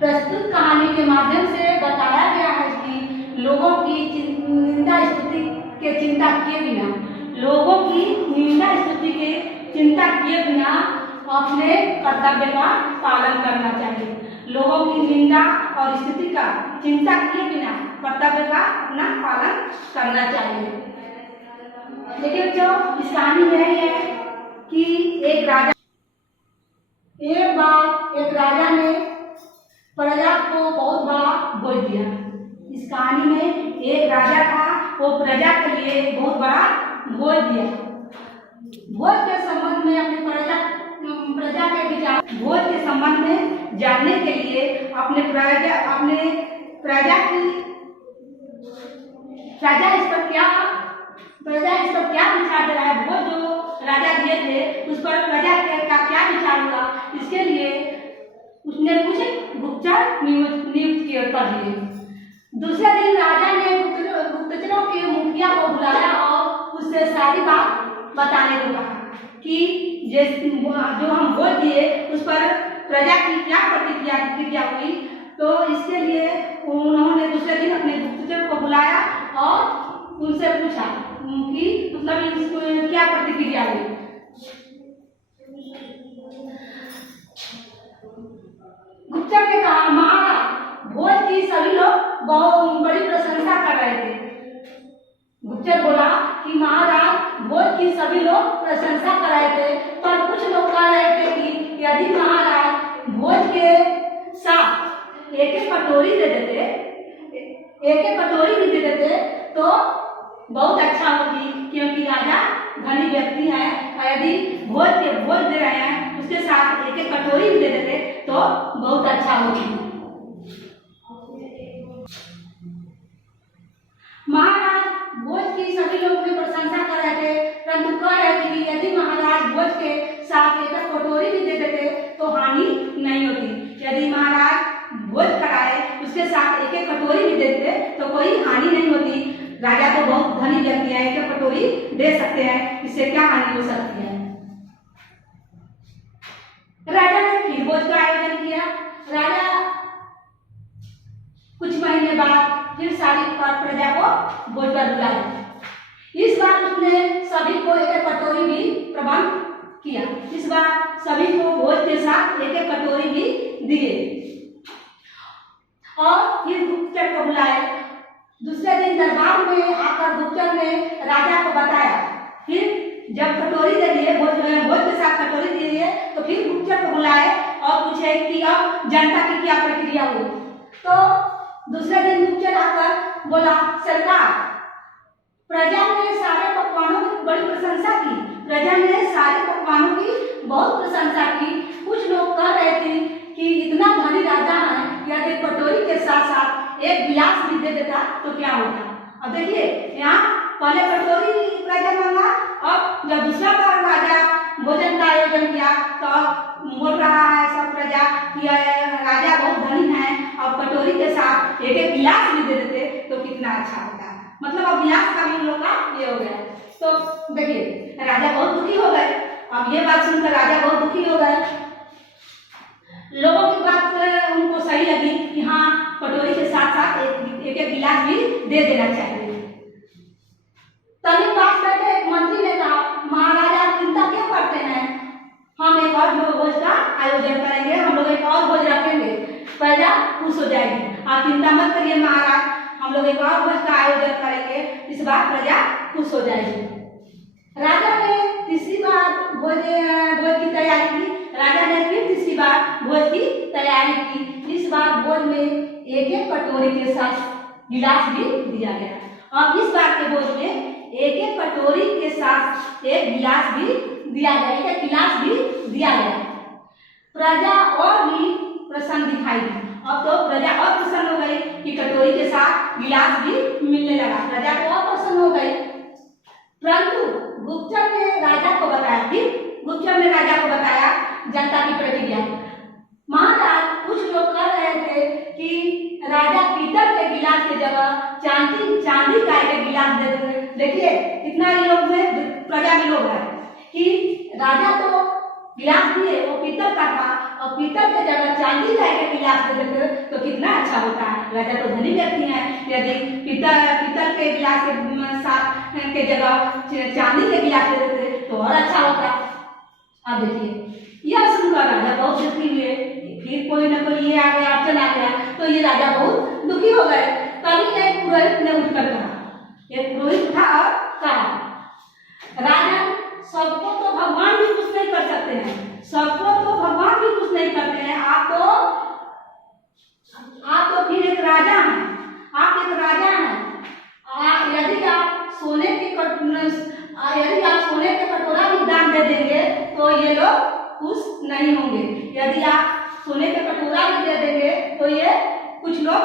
प्रस्तुत कहानी के माध्यम से बताया गया है कि लोगों की निंदा स्तुति के चिंता किए बिना अपने कर्तव्य का पालन करना चाहिए। लोगों की निंदा और स्तुति का चिंता किए बिना कर्तव्य का अपना पालन करना चाहिए। देखिए जो इस कहानी में है कि एक राजा ने प्रजा को बहुत बड़ा भोज दिया। इस कहानी में एक राजा था, वो प्रजा के लिए बहुत बड़ा भोज दिया। भोज के संबंध में अपने प्रजा के विचार भोज के संबंध में जानने के लिए अपने प्रजा इस पर क्या विचार दे रहा है, भोज जो राजा दिए थे उस पर प्रजा का क्या विचार हुआ, इसके लिए उसने कुछ गुप्तचर नियुक्त कर लिए। दूसरे दिन राजा ने गुप्तचरों के मुखिया को बुलाया और उससे सारी बात बताने को कहा कि जो हम भोज दिए उस पर प्रजा की क्या प्रतिक्रिया हुई। तो इसके लिए उन्होंने दूसरे दिन अपने गुप्तचर को बुलाया और उनसे पूछा कि मतलब इसको क्या प्रतिक्रिया हुई। गुप्तचर ने कहा, महाराज भोज की सभी लोग बहुत बड़ी प्रशंसा कर रहे थे। गुप्तचर बोला कि महाराज भोज की सभी लोग प्रशंसा कर रहे थे, पर कुछ लोग कह रहे थे कि यदि महाराज भोज के साथ एक कटोरी भी दे देते तो बहुत अच्छा होगी, क्योंकि राजा धनी व्यक्ति है और यदि भोज दे रहे हैं उसके साथ एक कटोरी भी दे देते तो बहुत अच्छा होगी। महाराज भोज की सभी लोग भी प्रशंसा कर रहे थे, परंतु कह रहे थे कि यदि महाराज भोज के साथ एक कटोरी भी दे देते तो हानि नहीं होती। यदि महाराज भोज कराए उसके साथ एक कटोरी भी देते तो कोई हानि नहीं होती। राजा तो बहुत धनी व्यक्ति है, एक कटोरी दे सकते हैं, इससे क्या हानि हो सकती है। राजा ने फिर भोज का आयोजन किया। राजा कुछ महीने बाद फिर सारी प्रजा को भोज पर बुलाया। इस बार उसने सभी को एक कटोरी भी प्रबंध किया। इस बार सभी को भोज के साथ एक कटोरी भी दिए और फिर गुप्तचर को बुलाया। दूसरे दिन दरबार में आकर गुप्तचर ने राजा को बताया। फिर जब कटोरी दे दिए, भोज के साथ कटोरी दे दिए, तो फिर गुप्तचर को बुलाए और पूछे कि अब जनता की क्या प्रतिक्रिया हुई। तो दूसरे दिन गुप्तचर आकर बोला, सरकार प्रजा ने सारे पकवानों की बड़ी प्रशंसा की। प्रजा ने सारे पकवानों की बहुत प्रशंसा की। कुछ लोग कह रहे थे कि इतना धनी राजा है, यदि कटोरी के साथ साथ एक गिलास भी दे देता तो क्या होता। अब देखिए यहाँ पहले कटोरी प्रजा मांगा, अब जब दूसरा बार राजा भोजन का आयोजन किया तो बोल रहा है सब प्रजा कि राजा बहुत धनी है, अब कटोरी के साथ एक गिलास भी दे देते तो कितना अच्छा होता। मतलब अब गिलास का भी लोग का ये हो गया। तो देखिए राजा बहुत दुखी हो गए। अब ये बात सुनकर राजा बहुत दुखी हो गए। लोगों की बात उनको सही लगी कि हाँ कटोरी के साथ साथ एक गिलास भी दे देना चाहिए। तभी पास बैठे एक मंत्री ने कहा, महाराजा चिंता क्यों करते हैं, हम एक और भोज का आयोजन करेंगे, हम लोग एक और भोज रखेंगे, प्रजा खुश हो जाएगी। आप चिंता मत करिए महाराज, हम लोग एक और भोज का आयोजन करेंगे, इस बार प्रजा खुश हो जाएगी। राजा ने तीसरी बार भोज की तैयारी की। राजा ने फिर तीसरी बार भोज की तैयारी की। इस बार भोज में एक कटोरी के साथ गिलास भी दिया गया और इस बार के भोज में एक कटोरी के साथ एक गिलास भी दिया गया, एक गिलास भी दिया गया। प्रजा और भी प्रसन्न दिखाई दी। अब तो प्रजा और प्रसन्न हो गई कि कटोरी के साथ गिलास भी मिलने लगा। प्रजा को और प्रसन्न हो गई। परंतु गुप्तचर ने राजा को बताया जनता की प्रतिक्रिया। महाराज कुछ लोग कह रहे थे कि राजा पीतल के गिलास की जगह चांदी का एक गिलास दे देते। देखिए इतना ही लोग में प्रजा के लोग हैं कि राजा तो गिलास दिए वो पीतल का था और पीतल के जगह चांदी का एक गिलास दे देते तो कितना अच्छा होता है। राजा तो धनी व्यक्ति हैं, यदि पीतल के गिलास के साथ के जगह चांदी के गिलास दे देते तो और अच्छा होता। अब देखिए यह सुनकर राजा बहुत दुखी हुए। फिर कोई न कोई ये आ गया, अड़चन आ गया, तो ये राजा बहुत दुखी हो गए। तभी एक पुरोहित ने उठकर कहा, एक पुरोहित था और कहा, राजा सबको तो भगवान भी कुछ नहीं कर सकते हैं, सबको तो भगवान भी कुछ नहीं करते हैं। आप तो फिर एक राजा हैं, आप एक राजा हैं। यदि आप सोने के कटोरा भी दान दे देंगे तो ये लोग खुश नहीं होंगे। यदि आप सोने के कटोरा भी दे देंगे तो ये कुछ लोग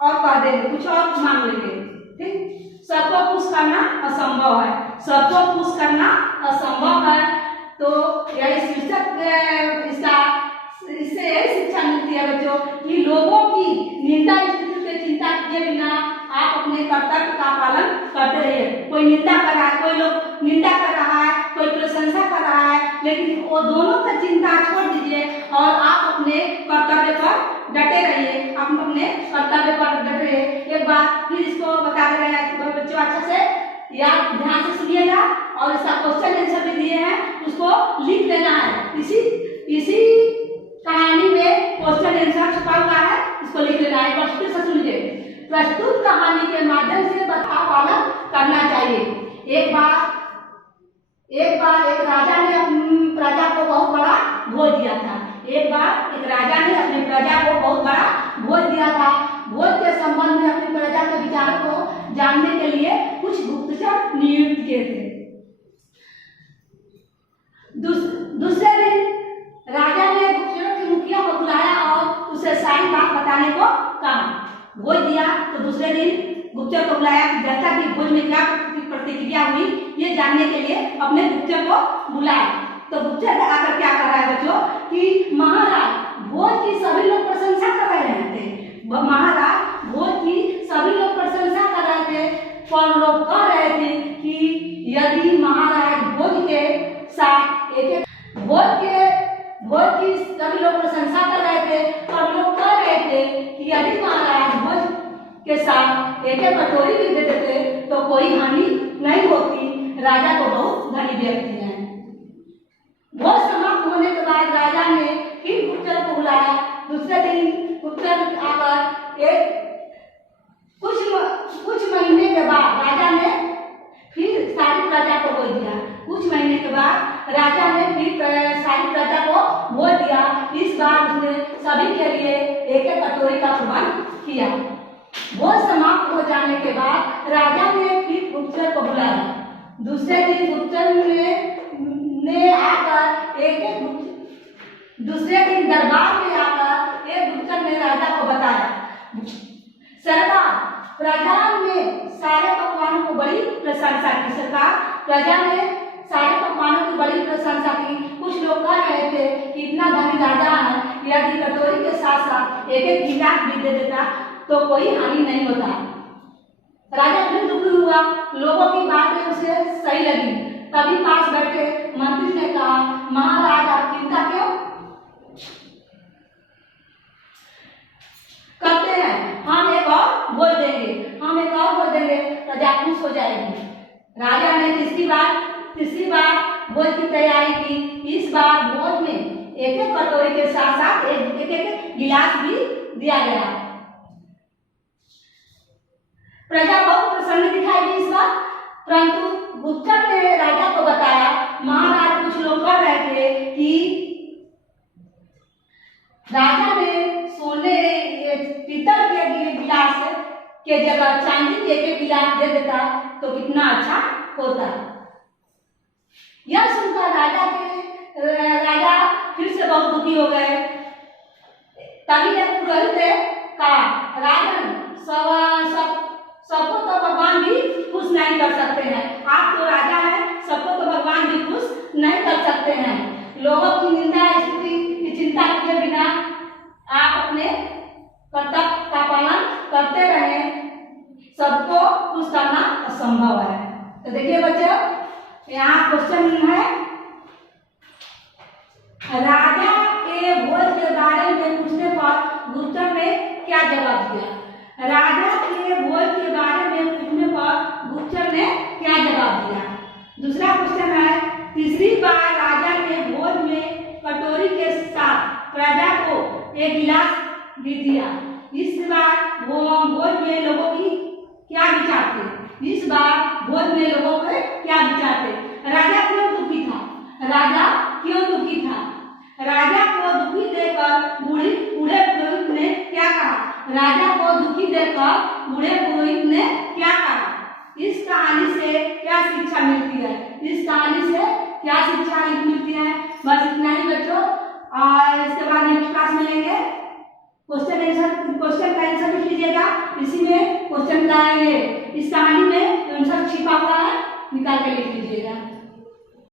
और कह देंगे, कुछ और मांग लेंगे। ठीक, सबको खुश करना असंभव है, सबको खुश करना असंभव है। तो यही इससे यही शिक्षा मिलती है बच्चों कि लोगों की निंदा स्तुति से चिंता किए बिना आप अपने कर्तव्य का पालन करते रहिए। कोई निंदा कर रहा है, कोई लोग निंदा कर रहा है, कोई प्रशंसा कर रहा है, लेकिन वो दोनों का चिंता छोड़ दीजिए और आप अपने कर्तव्य पर डटे रहिए, आप अपने कर्तव्य पर डटे रहिए। एक बार फिर इसको बता दे रहे हैं बच्चों, अच्छा से याद ध्यान से सुनिएगा और इसका क्वेश्चन आंसर भी दिए हैं, उसको लिख लेना है। इसी कहानी में क्वेश्चन आंसर छुपा हुआ है, इसको लिख लेना है। फिर से सुनिए, प्रस्तुत कहानी के माध्यम से बता पालन करना चाहिए। एक बार एक राजा ने अपनी प्रजा को बहुत बड़ा भोज दिया था। एक बार एक राजा ने अपनी प्रजा को बहुत बड़ा भोज दिया था। भोज के संबंध में अपनी प्रजा के विचारों को जानने के लिए कुछ गुप्तचर नियुक्त किए थे। दूसरे दिन राजा ने गुप्तचरों के मुखिया को बुलाया और उसे सारी बात बताने को कहा। भोज दिया तो दूसरे दिन गुप्तचर को बुलाया, जनता की भोज में क्या प्रतिक्रिया हुई ये जानने के लिए अपने गुप्तचर को बुलाया। तो गुप्तचर आकर क्या कर रहा है बच्चों कि महाराज भोज की सभी लोग प्रशंसा कर रहे थे, महाराज भोज की सभी लोग प्रशंसा कर रहे थे, पर लोग कह रहे थे कि यदि महाराज भोज के साथ एक भोज की सभी लोग प्रशंसा कर रहे थे और लोग कह रहे थे कि यदि महाराज भोज के साथ एक कटोरी भी दे देते तो कोई हानि नहीं होती। राजा को बहुत धनी व्यक्ति है। भोज समाप्त होने के बाद राजा ने फिर गुप्तचर को बुलाया। दूसरे दिन गुप्तचर आकर कुछ महीने के बाद राजा ने फिर सारी प्रजा को भोज दिया। कुछ महीने के बाद राजा ने फिर सारी प्रजा को भोज दिया। इस बार उसने सभी के लिए एक एक कटोरी का प्रबंध किया। भोज समाप्त हो जाने के बाद राजा ने फिर गुप्तचर को बुलाया। दूसरे दिन गुप्तचर ने आकर दूसरे दिन दरबार में आकर एक गुप्तचर ने राजा को बताया, सरकार प्रजा ने सारे पकवानों को बड़ी प्रशंसा की। सरकार प्रजा ने सारे पकवानों की बड़ी प्रशंसा की। कुछ लोग कह रहे थे कि इतना धनी राजा है, यदि कटोरी के साथ साथ एक एक गिलास भी दे देता तो कोई हानि नहीं होता। राजा फिर दुखी हुआ, लोगों की बातें उसे सही लगी। तभी पास बैठे मंत्री ने कहा, महाराज आप चिंता क्यों करते हैं, हम एक और भोज देंगे, प्रजा खुश हो जाएगी। राजा ने तीसरी बार भोज की तैयारी की। इस बार भोज में एक एक कटोरी के साथ साथ एक एक गिलास भी दिया गया। प्रजा बहुत प्रसन्न दिखाई दी इस बार, परंतु गुप्तचर ने राजा को बताया, महाराज कुछ लोग कह रहे थे कि राजा ने पीतल के गिलास के जगह चांदी के एक गिलास दे देता तो कितना अच्छा होता। यह सुनकर राजा फिर से बहुत दुखी हो गए। तभी एक पुरोहित ने कहा, राजन सबको तो भगवान भी खुश नहीं कर सकते हैं। आप तो राजा हैं, सबको तो भगवान भी खुश नहीं कर सकते हैं। लोगों की निंदा स्तुति की चिंता किए बिना आप अपने कर्तव्य का पालन करते रहें, सबको खुश करना असंभव है। तो देखिए बच्चों, यहाँ क्वेश्चन है, जवाब दिया? राजा के भोज के बारे में पूछने पर गुप्तचर ने क्या जवाब दिया? दूसरा क्वेश्चन है, तीसरी बार राजा ने भोज में कटोरी के साथ प्रजा को एक गिलास भी दिया। इस बार भोज में लोगों की क्या विचार थे? इस बार भोज में लोगों के क्या विचार थे? राजा क्यों दुखी था? राजा क्यों दुखी था? राजा को दुखी देखकर बूढ़े पुरोहित ने क्या कहा? राजा को दुखी देखकर बूढ़े पुरोहित ने क्या कहा? इस कहानी से क्या शिक्षा मिलती है? इस कहानी से क्या शिक्षा मिलती है? बस इतना ही बच्चों, और इसके बाद नेक्स्ट क्लास में लेंगे। क्वेश्चन का आंसर लिख लीजिएगा। इसी में क्वेश्चन का इस कहानी में आंसर छिपा हुआ है, निकाल के लिख लीजिएगा।